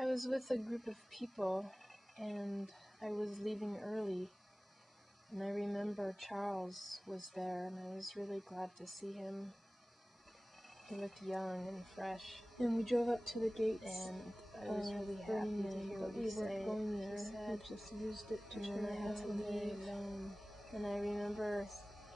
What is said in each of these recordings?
I was with a group of people, and I was leaving early, and I remember Charles was there, and I was really glad to see him. He looked young and fresh. And we drove up to the gates, and I was really happy to hear what we he weren't said. going there. He said, We just used it to turn I had to leave alone and I remember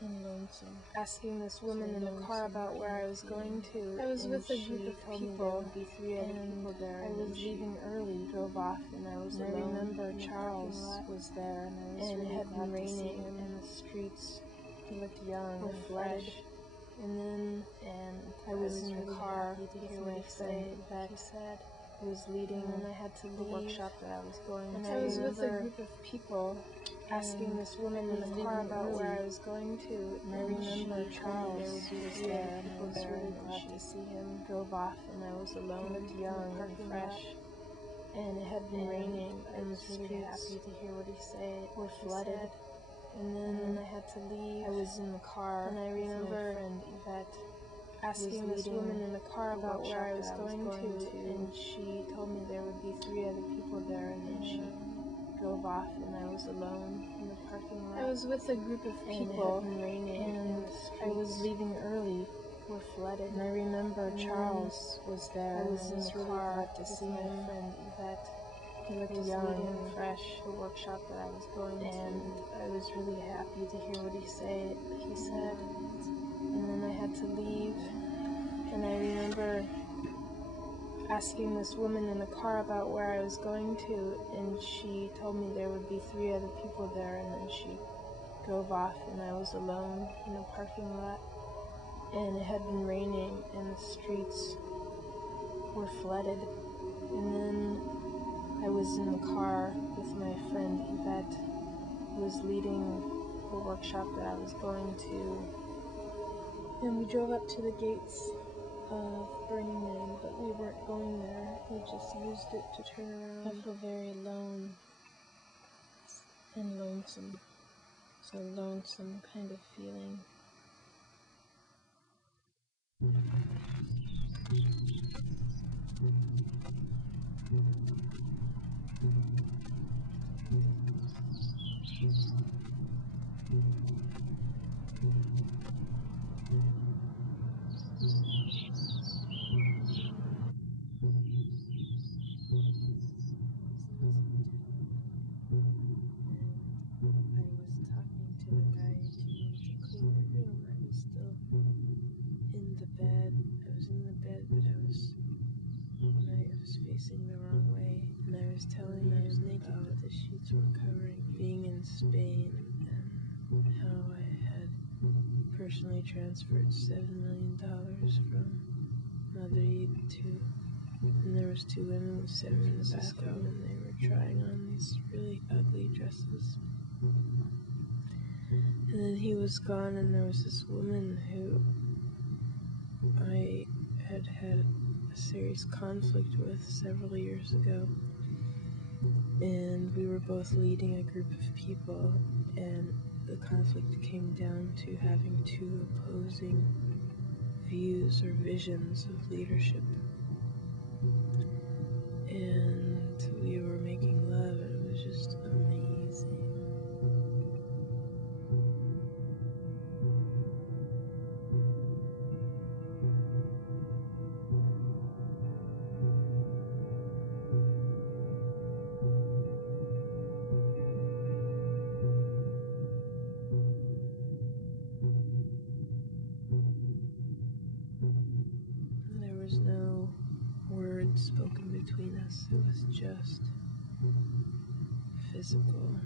and lonesome. asking this woman in the car about where I was going to. I was with a she group of told me people, there would be 3 other people there. I was leaving early, drove off, and I was alone. I remember Charles was there, and I was and really it had glad been to see raining, him. And the streets, he looked young were and flooded. fresh. And I was in the really car happy to with hear my what he friend said. He said he was leading, and I had to the leave. workshop that I was going to. And I was with a remember group of people, asking this woman in the car about where I was going to, and I remember Charles was there, and I was really glad to see him. Drove off, and I was alone, young and fresh, and it had been raining. I was really happy to hear what he said. Were flooded, and then I had to leave. I was in the car, and I remember my friend Yvette asking this woman in the car about where I was going to, and she told me there would be 3 other people there, and then she drove off, and I was alone in the parking lot. I was with a group of people, and it had been raining, and I was leaving early. Were flooded, and I remember Charles was there. I was in the car to see my friend Yvette. He looked young and fresh. The workshop that I was going to, and I was really happy to hear what he said. And then I had to leave, and I remember asking this woman in the car about where I was going to, and she told me there would be 3 other people there, and then she drove off, and I was alone in the parking lot, and it had been raining, and the streets were flooded, and then I was in the car with my friend Yvette, who was leading the workshop that I was going to. And we drove up to the gates of Burning Man, but we weren't going there. We just used it to turn around. I feel very alone and lonesome. It's a lonesome kind of feeling. I was talking to the guy who came to clean the room. I was still in the bed. I was in the bed, but I was facing the wrong way. And I was telling him I was naked, but the sheets were covering me. Being in Spain and how I had personally transferred $7 million from Madrid to, and there was 2 women with San Francisco, and they were trying on these really ugly dresses. And then he was gone, and there was this woman who I had had a serious conflict with several years ago, and we were both leading a group of people, and the conflict came down to having 2 opposing views or visions of leadership. And we were making love, and it was just amazing. There was no words spoken between us. It was just physical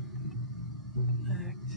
act.